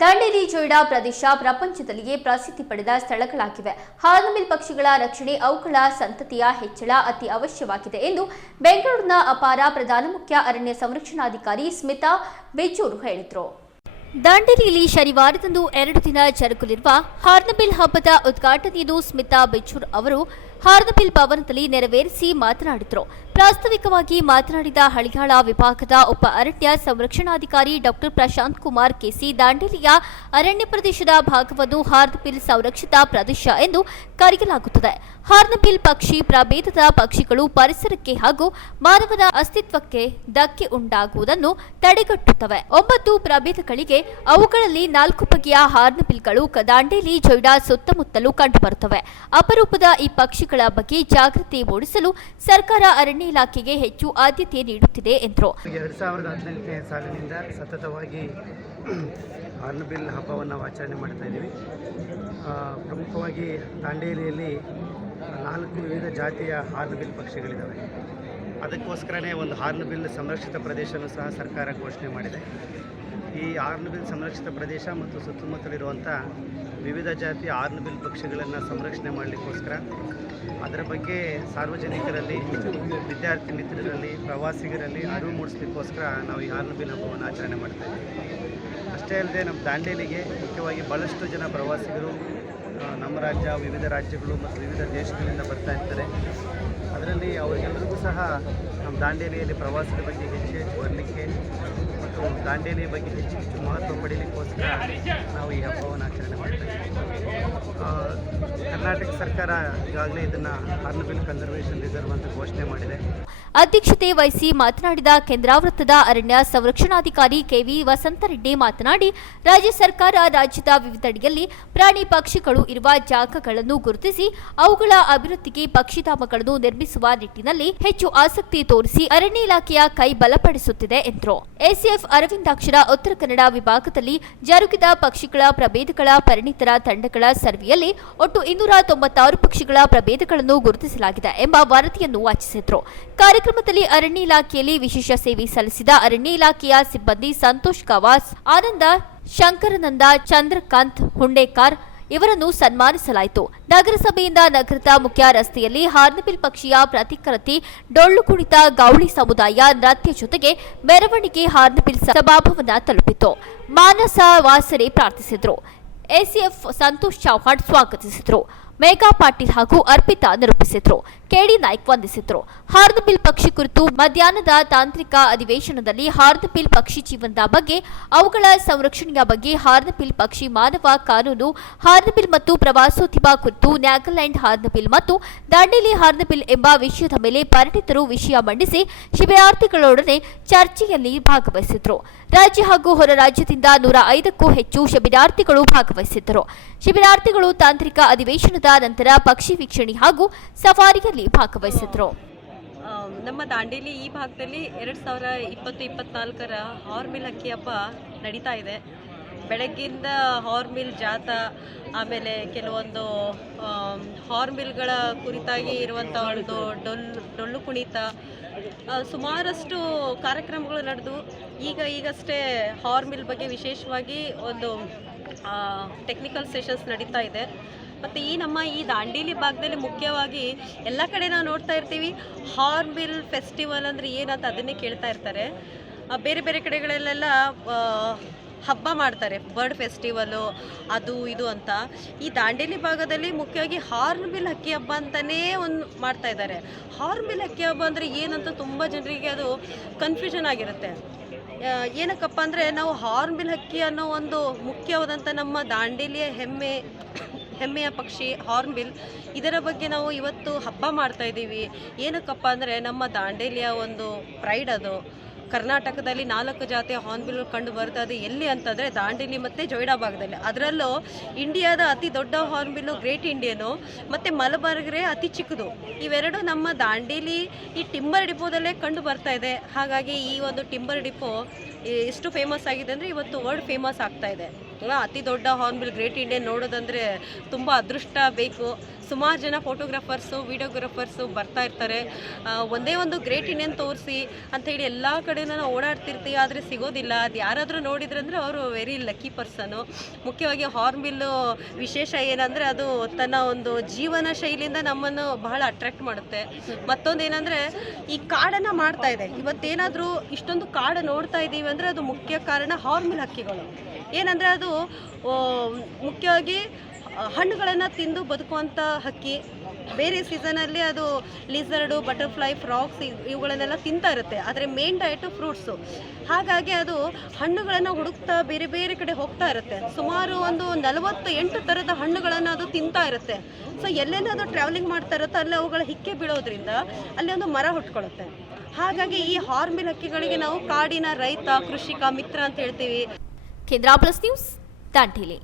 ದಾಂಡೇಲಿ ಜೋಯಿಡಾ ಪ್ರದೇಶ ಪ್ರಪಂಚದಲ್ಲಿಯೇ ಪ್ರಸಿದ್ಧಿ ಪಡೆದ ಸ್ಥಳಗಳಾಗಿವೆ. ಹಾರ್ನಬಿಲ್ ಪಕ್ಷಿಗಳ ರಕ್ಷಣೆ, ಅವುಗಳ ಸಂತತಿಯ ಹೆಚ್ಚಳ ಅತಿ ಅವಶ್ಯವಾಗಿದೆ ಎಂದು ಬೆಂಗಳೂರಿನ ಅಪಾರ ಪ್ರಧಾನ ಮುಖ್ಯ ಅರಣ್ಯ ಸಂರಕ್ಷಣಾಧಿಕಾರಿ ಸ್ಮಿತಾ ಬೆಚ್ಚೂರು ಹೇಳಿದರು. ದಾಂಡೇಲಿಯಲ್ಲಿ ಶನಿವಾರದಂದು ಎರಡು ದಿನ ಜರುಗಲಿರುವ ಹಾರ್ನಬಿಲ್ ಹಬ್ಬದ ಉದ್ಘಾಟನೆಯನ್ನು ಸ್ಮಿತಾ ಬೆಚ್ಚೂರ್ ಅವರು ಹಾರ್ನಬಿಲ್ ಭವನದಲ್ಲಿ ನೆರವೇರಿಸಿ ಮಾತನಾಡಿದರು. ಪ್ರಾಸ್ತಾವಿಕವಾಗಿ ಮಾತನಾಡಿದ ಹಳಿಯಾಳ ವಿಭಾಗದ ಉಪ ಅರಣ್ಯ ಸಂರಕ್ಷಣಾಧಿಕಾರಿ doctor Prashant Kumar K C ದಾಂಡೇಲಿಯ ಅರಣ್ಯ ಪ್ರದೇಶದ ಭಾಗವನ್ನು ಹಾರ್ದಬಿಲ್ ಸಂರಕ್ಷಿತ ಪ್ರದೇಶ ಎಂದು ಕರೆಯಲಾಗುತ್ತದೆ. ಹಾರ್ನಬಿಲ್ ಪಕ್ಷಿ ಪ್ರಭೇದದ ಪಕ್ಷಿಗಳು ಪರಿಸರಕ್ಕೆ ಹಾಗೂ ಮಾನವನ ಅಸ್ತಿತ್ವಕ್ಕೆ ಧಕ್ಕೆ ಉಂಟಾಗುವುದನ್ನು ತಡೆಗಟ್ಟುತ್ತವೆ. ಒಂಬತ್ತು ಪ್ರಭೇದಗಳಿಗೆ ಅವುಗಳಲ್ಲಿ ನಾಲ್ಕು ಬಗೆಯ ಹಾರ್ನಬಿಲ್ಗಳು ದಾಂಡೇಲಿ, ಜೊಯ್ಡಾ ಸುತ್ತಮುತ್ತಲೂ ಕಂಡುಬರುತ್ತವೆ. ಅಪರೂಪದ ಈ ಪಕ್ಷಿಗಳ ಬಗ್ಗೆ ಜಾಗೃತಿ ಮೂಡಿಸಲು ಸರ್ಕಾರ ಅರಣ್ಯ ಇಲಾಖೆಗೆ ಹೆಚ್ಚು ಆದ್ಯತೆ ನೀಡುತ್ತಿದೆ ಎಂದರು. ಎರಡು ಸಾವಿರದ ಹದಿನೆಂಟನೇ ಸಾಲಿನಿಂದ ಸತತವಾಗಿ ಹಾರ್ನ್ಬಿಲ್ ಹಬ್ಬವನ್ನು ಆಚರಣೆ ಮಾಡ್ತಾ ಇದ್ದೀವಿ. ಪ್ರಮುಖವಾಗಿ ದಾಂಡೇಲಿಯಲ್ಲಿ ನಾಲ್ಕು ವಿವಿಧ ಜಾತಿಯ ಹಾರ್ನ್ಬಿಲ್ ಪಕ್ಷಿಗಳಿದ್ದಾವೆ. ಅದಕ್ಕೋಸ್ಕರನೇ ಒಂದು ಹಾರ್ನ್ಬಿಲ್ ಸಂರಕ್ಷಿತ ಪ್ರದೇಶನೂ ಸಹ ಸರ್ಕಾರ ಘೋಷಣೆ ಮಾಡಿದೆ. ಈ ಆರ್ನಬಿಲ್ ಸಂರಕ್ಷಿತ ಪ್ರದೇಶ ಮತ್ತು ಸುತ್ತಮುತ್ತಲಿರುವಂಥ ವಿವಿಧ ಜಾತಿಯ ಆರ್ನಬಿಲ್ ಪಕ್ಷಿಗಳನ್ನು ಸಂರಕ್ಷಣೆ ಮಾಡಲಿಕ್ಕೋಸ್ಕರ ಅದರ ಬಗ್ಗೆ ಸಾರ್ವಜನಿಕರಲ್ಲಿ, ವಿದ್ಯಾರ್ಥಿ ಮಿತ್ರರಲ್ಲಿ, ಪ್ರವಾಸಿಗರಲ್ಲಿ ಅರಿವು ಮೂಡಿಸ್ಲಿಕ್ಕೋಸ್ಕರ ನಾವು ಈ ಆರ್ನಬಿಲ್ ಹಬ್ಬವನ್ನು ಆಚರಣೆ ಮಾಡ್ತಾ ಅಷ್ಟೇ ಅಲ್ಲದೆ ನಮ್ಮ ದಾಂಡೇಲಿಗೆ ಮುಖ್ಯವಾಗಿ ಭಾಳಷ್ಟು ಜನ ಪ್ರವಾಸಿಗರು ನಮ್ಮ ರಾಜ್ಯ, ವಿವಿಧ ರಾಜ್ಯಗಳು ಮತ್ತು ವಿವಿಧ ದೇಶಗಳಿಂದ ಬರ್ತಾ ಇರ್ತಾರೆ. ಅದರಲ್ಲಿ ಅವರಿಗೆಲ್ಲರಿಗೂ ಸಹ ನಮ್ಮ ದಾಂಡೇಲಿಯಲ್ಲಿ ಪ್ರವಾಸದ ಬಗ್ಗೆ ಹೆಚ್ಚು ಹೆಚ್ಚು ಬರಲಿಕ್ಕೆ ಮತ್ತು ದಾಂಡೇಲಿಯ ಬಗ್ಗೆ ಹೆಚ್ಚು ಹೆಚ್ಚು ಮಹತ್ವ ಪಡೀಲಿಕ್ಕೋಸ್ಕರ ನಾವು ಈ ಹಬ್ಬವನ್ನು ಆಚರಣೆ ಮಾಡ್ತೇವೆ ಕರ್ನಾಟಕ ಸರ್ಕಾರ ಈಗಾಗಲೇ ಇದನ್ನ ಹಾರ್ನಬಿಲ್ ಕನ್ಸರ್ವೇಷನ್ ರಿಸರ್ವ್ ಅಂತ ಘೋಷಣೆ ಮಾಡಿದೆ. ಅಧ್ಯಕ್ಷತೆ ವಹಿಸಿ ಮಾತನಾಡಿದ ಕೇಂದ್ರಾವೃತ್ತದ ಅರಣ್ಯ ಸಂರಕ್ಷಣಾಧಿಕಾರಿ ಕೆವಿ ವಸಂತರೆಡ್ಡಿ ಮಾತನಾಡಿ, ರಾಜ್ಯ ಸರ್ಕಾರ ರಾಜ್ಯದ ವಿವಿಧೆಡೆಯಲ್ಲಿ ಪ್ರಾಣಿ ಪಕ್ಷಿಗಳು ಇರುವ ಜಾಗಗಳನ್ನು ಗುರುತಿಸಿ, ಅವುಗಳ ಅಭಿವೃದ್ಧಿಗೆ ಪಕ್ಷಿಧಾಮಗಳನ್ನು ನಿರ್ಮಿಸುವ ನಿಟ್ಟಿನಲ್ಲಿ ಹೆಚ್ಚು ಆಸಕ್ತಿ ತೋರಿಸಿ ಅರಣ್ಯ ಇಲಾಖೆಯ ಕೈ ಬಲಪಡಿಸುತ್ತಿದೆ ಎಂದರು. ಎಸಿಎಫ್ ಅರವಿಂದಾಕ್ಷರ ಉತ್ತರ ಕನ್ನಡ ವಿಭಾಗದಲ್ಲಿ ಜರುಗಿದ ಪಕ್ಷಿಗಳ ಪ್ರಭೇದಗಳ ಪರಿಣಿತರ ತಂಡಗಳ ಸರ್ವೆಯಲ್ಲಿ ಒಟ್ಟು ಇನ್ನೂರ ತೊಂಬತ್ತಾರು ಪಕ್ಷಿಗಳ ಪ್ರಭೇದಗಳನ್ನು ಗುರುತಿಸಲಾಗಿದೆ ಎಂಬ ವರದಿಯನ್ನು ವಾಚಿಸಿದ್ರು. ಕಾರ್ಯಕ್ರಮದಲ್ಲಿ ಅರಣ್ಯ ಇಲಾಖೆಯಲ್ಲಿ ವಿಶೇಷ ಸೇವೆ ಸಲ್ಲಿಸಿದ ಅರಣ್ಯ ಇಲಾಖೆಯ ಸಿಬ್ಬಂದಿ ಸಂತೋಷ್ ಕವಾಸ್ ಆನಂದ ಶಂಕರನಂದ, ಚಂದ್ರಕಾಂತ್ ಹುಂಡೇಕಾರ್ ಇವರನ್ನು ಸನ್ಮಾನಿಸಲಾಯಿತು. ನಗರಸಭೆಯಿಂದ ನಗರದ ಮುಖ್ಯ ರಸ್ತೆಯಲ್ಲಿ ಹಾರ್ನಬಿಲ್ ಪಕ್ಷಿಯ ಪ್ರತಿಕೃತಿ ಡೊಳ್ಳು ಕುಣಿತ ಗೌಳಿ ಸಮುದಾಯ ನೃತ್ಯ ಜೊತೆಗೆ ಮೆರವಣಿಗೆ ಹಾರ್ನಬಿಲ್ ಸಭಾಭವನ ತಲುಪಿತು. ಮಾನಸ ವಾಸರೆ ಪ್ರಾರ್ಥಿಸಿದರು. ಎಸಿಎಫ್ ಸಂತೋಷ್ ಚೌಹಾಣ್ ಸ್ವಾಗತಿಸಿದ್ರು. ಮೇಘಾ ಪಾಟೀಲ್ ಹಾಗೂ ಅರ್ಪಿತಾ ನಿರೂಪಿಸಿದ್ರು. ಕೆಡಿ ನಾಯ್ಕ್ ವಂದಿಸಿದ್ರು. ಹಾರ್ದಬಿಲ್ ಪಕ್ಷಿ ಕುರಿತು ಮಧ್ಯಾಹ್ನದ ತಾಂತ್ರಿಕ ಅಧಿವೇಶನದಲ್ಲಿ ಹಾರ್ದಬಿಲ್ ಪಕ್ಷಿ ಜೀವನದ ಬಗ್ಗೆ, ಅವುಗಳ ಸಂರಕ್ಷಣೆಯ ಬಗ್ಗೆ ಹಾರ್ದಬಿಲ್ ಪಕ್ಷಿ ಮಾನವ ಕಾನೂನು ಹಾರ್ನಬಿಲ್ ಮತ್ತು ಪ್ರವಾಸೋದ್ಯಮ ಕುರಿತು ನ್ಯಾಗಲ್ಯಾಂಡ್ ಹಾರ್ನಬಿಲ್ ಮತ್ತು ದಾಂಡೇಲಿ ಹಾರ್ನಬಿಲ್ ಎಂಬ ವಿಷಯದ ಮೇಲೆ ಪರಿಣಿತರು ವಿಷಯ ಮಂಡಿಸಿ ಶಿಬಿರಾರ್ಥಿಗಳೊಡನೆ ಚರ್ಚೆಯಲ್ಲಿ ಭಾಗವಹಿಸಿದ್ರು. ರಾಜ್ಯ ಹಾಗೂ ಹೊರ ರಾಜ್ಯದಿಂದ ನೂರ ಐದಕ್ಕೂ ಹೆಚ್ಚು ಶಿಬಿರಾರ್ಥಿಗಳು ಭಾಗವಹಿಸಿದ್ದರು. ಶಿಬಿರಾರ್ಥಿಗಳು ತಾಂತ್ರಿಕ ಅಧಿವೇಶನದ ನಂತರ ಪಕ್ಷಿ ವೀಕ್ಷಣೆ ಹಾಗೂ ಸಫಾರಿಯಲ್ಲಿ ಭಾಗವಹಿಸಿದ್ರು. ನಮ್ಮ ದಾಂಡೇಲಿ ಈ ಭಾಗದಲ್ಲಿ ಎರಡು ಸಾವಿರ ಇಪ್ಪತ್ತು ಇಪ್ಪತ್ನಾಲ್ಕರ ಹಾರ್ಮಿಲ್ ಹಕ್ಕಿ ಹಬ್ಬ ನಡೀತಾ ಇದೆ. ಬೆಳಗ್ಗಿಂದ ಹಾರ್ಮಿಲ್ ಜಾತ ಆಮೇಲೆ ಕೆಲವೊಂದು ಹಾರ್ಮಿಲ್ಗಳ ಕುರಿತಾಗಿ ಇರುವಂಥ ಒಂದು ಡೊಳ್ಳು ಡೊಳ್ಳು ಕುಣಿತ ಸುಮಾರಷ್ಟು ಕಾರ್ಯಕ್ರಮಗಳು ನಡೆದು, ಈಗ, ಈಗಷ್ಟೇ ಹಾರ್ಮಿಲ್ ಬಗ್ಗೆ ವಿಶೇಷವಾಗಿ ಒಂದು ಟೆಕ್ನಿಕಲ್ ಸೆಷನ್ಸ್ ನಡೀತಾ ಇದೆ. ಮತ್ತು ಈ ನಮ್ಮ ಈ ದಾಂಡೇಲಿ ಭಾಗದಲ್ಲಿ ಮುಖ್ಯವಾಗಿ ಎಲ್ಲ ಕಡೆ ನಾವು ನೋಡ್ತಾ ಇರ್ತೀವಿ. ಹಾರ್ನ್ಬಿಲ್ ಫೆಸ್ಟಿವಲ್ ಅಂದರೆ ಏನಂತ ಅದನ್ನೇ ಕೇಳ್ತಾ ಇರ್ತಾರೆ. ಬೇರೆ ಬೇರೆ ಕಡೆಗಳಲ್ಲೆಲ್ಲ ಹಬ್ಬ ಮಾಡ್ತಾರೆ. ಬರ್ಡ್ ಫೆಸ್ಟಿವಲು, ಅದು ಇದು ಅಂತ. ಈ ದಾಂಡೇಲಿ ಭಾಗದಲ್ಲಿ ಮುಖ್ಯವಾಗಿ ಹಾರ್ನ್ಬಿಲ್ ಹಕ್ಕಿ ಹಬ್ಬ ಅಂತಲೇ ಒಂದು ಮಾಡ್ತಾ ಇದ್ದಾರೆ. ಹಾರ್ನ್ಬಿಲ್ ಹಕ್ಕಿ ಹಬ್ಬ ಅಂದರೆ ಏನಂತ ತುಂಬ ಜನರಿಗೆ ಅದು ಕನ್ಫ್ಯೂಷನ್ ಆಗಿರುತ್ತೆ. ಏನಕ್ಕಪ್ಪ ಅಂದರೆ ನಾವು ಹಾರ್ನ್ಬಿಲ್ ಹಕ್ಕಿ ಅನ್ನೋ ಒಂದು ಮುಖ್ಯವಾದಂಥ ನಮ್ಮ ದಾಂಡೇಲಿಯ ಹೆಮ್ಮೆ ಹೆಮ್ಮೆಯ ಪಕ್ಷಿ ಹಾರ್ನ್ಬಿಲ್ ಇದರ ಬಗ್ಗೆ ನಾವು ಇವತ್ತು ಹಬ್ಬ ಮಾಡ್ತಾ ಇದ್ದೀವಿ. ಏನಕ್ಕಪ್ಪ ಅಂದರೆ ನಮ್ಮ ದಾಂಡೇಲಿಯ ಒಂದು ಪ್ರೈಡ್ ಅದು. ಕರ್ನಾಟಕದಲ್ಲಿ ನಾಲ್ಕು ಜಾತಿಯ ಹಾರ್ನ್ಬಿಲ್ ಕಂಡು ಬರ್ತದೆ. ಅದು ಎಲ್ಲಿ ಅಂತಂದರೆ ದಾಂಡೇಲಿ ಮತ್ತು ಜೊಯ್ಡಾ ಭಾಗದಲ್ಲಿ ಅದರಲ್ಲೂ ಇಂಡಿಯಾದ ಅತಿ ದೊಡ್ಡ ಹಾರ್ನ್ಬಿಲ್ಲು ಗ್ರೇಟ್ ಇಂಡಿಯನು ಮತ್ತು ಮಲಬಾರ್ಗ್ರೆ ಅತಿ ಚಿಕ್ಕದು. ಇವೆರಡು ನಮ್ಮ ದಾಂಡೇಲಿ ಈ ಟಿಂಬರ್ ಡಿಪೋದಲ್ಲೇ ಕಂಡು ಬರ್ತಾ ಇದೆ. ಹಾಗಾಗಿ ಈ ಒಂದು ಟಿಂಬರ್ ಡಿಪೋ ಎಷ್ಟು ಫೇಮಸ್ ಆಗಿದೆ ಅಂದರೆ ಇವತ್ತು ವರ್ಲ್ಡ್ ಫೇಮಸ್ ಆಗ್ತಾ ಇದೆ. ಅತಿ ದೊಡ್ಡ ಹಾರ್ನ್ಬಿಲ್ ಗ್ರೇಟ್ ಇಂಡಿಯನ್ ನೋಡೋದಂದರೆ ತುಂಬ ಅದೃಷ್ಟ ಬೇಕು. ಸುಮಾರು ಜನ ಫೋಟೋಗ್ರಾಫರ್ಸು ವೀಡಿಯೋಗ್ರಾಫರ್ಸು ಬರ್ತಾ ಇರ್ತಾರೆ. ಒಂದೇ ಒಂದು ಗ್ರೇಟ್ ಇಂಡಿಯನ್ ತೋರಿಸಿ ಅಂಥೇಳಿ ಎಲ್ಲ ಕಡೆನೂ ನಾವು ಓಡಾಡ್ತಿರ್ತೀವಿ, ಆದರೆ ಸಿಗೋದಿಲ್ಲ. ಅದು ಯಾರಾದರೂ ನೋಡಿದ್ರಂದ್ರೆ ಅವರು ವೆರಿ ಲಕ್ಕಿ ಪರ್ಸನು ಮುಖ್ಯವಾಗಿ ಹಾರ್ನ್ಬಿಲ್ಲು ವಿಶೇಷ ಏನಂದರೆ ಅದು ತನ್ನ ಒಂದು ಜೀವನ ಶೈಲಿಯಿಂದ ನಮ್ಮನ್ನು ಬಹಳ ಅಟ್ರಾಕ್ಟ್ ಮಾಡುತ್ತೆ. ಮತ್ತೊಂದು ಏನಂದರೆ ಈ ಕಾಡನ್ನು ಮಾಡ್ತಾ ಇದೆ. ಇವತ್ತೇನಾದರೂ ಇಷ್ಟೊಂದು ಕಾಡು ನೋಡ್ತಾ ಇದ್ದೀವಿ ಅಂದರೆ ಅದು ಮುಖ್ಯ ಕಾರಣ ಹಾರ್ನ್ಬಿಲ್ ಹಕ್ಕಿಗಳು. ಏನಂದರೆ ಅದು ಮುಖ್ಯವಾಗಿ ಹಣ್ಣುಗಳನ್ನು ತಿಂದು ಬದುಕುವಂಥ ಹಕ್ಕಿ. ಬೇರೆ ಸೀಸನಲ್ಲಿ ಅದು ಲಿಸರ್ಡು ಬಟರ್ಫ್ಲೈ ಫ್ರಾಕ್ಸ್ ಇವುಗಳನ್ನೆಲ್ಲ ತಿಂತಾ ಇರುತ್ತೆ. ಆದರೆ ಮೇನ್ ಡಯಟು ಫ್ರೂಟ್ಸು ಹಾಗಾಗಿ ಅದು ಹಣ್ಣುಗಳನ್ನು ಹುಡುಕ್ತಾ ಬೇರೆ ಬೇರೆ ಕಡೆ ಹೋಗ್ತಾ ಇರುತ್ತೆ. ಸುಮಾರು ಒಂದು ನಲವತ್ತು ಎಂಟು ಥರದ ಹಣ್ಣುಗಳನ್ನು ಅದು ತಿಂತಾ ಇರುತ್ತೆ. ಸೊ ಎಲ್ಲೆಲ್ಲ ಅದು ಟ್ರಾವೆಲಿಂಗ್ ಮಾಡ್ತಾ ಇರುತ್ತೋ ಅಲ್ಲಿ ಅವುಗಳ ಹಿಕ್ಕೆ ಬೀಳೋದ್ರಿಂದ ಅಲ್ಲಿ ಒಂದು ಮರ ಹುಟ್ಕೊಳ್ಳುತ್ತೆ. ಹಾಗಾಗಿ ಈ ಹಾರ್ಮಿಲ್ ಹಕ್ಕಿಗಳಿಗೆ ನಾವು ಕಾಡಿನ ರೈತ, ಕೃಷಿಕ, ಮಿತ್ರ ಅಂತ ಹೇಳ್ತೀವಿ. కేంద్ర ప్లస్ న్యూస్ దాంటిలే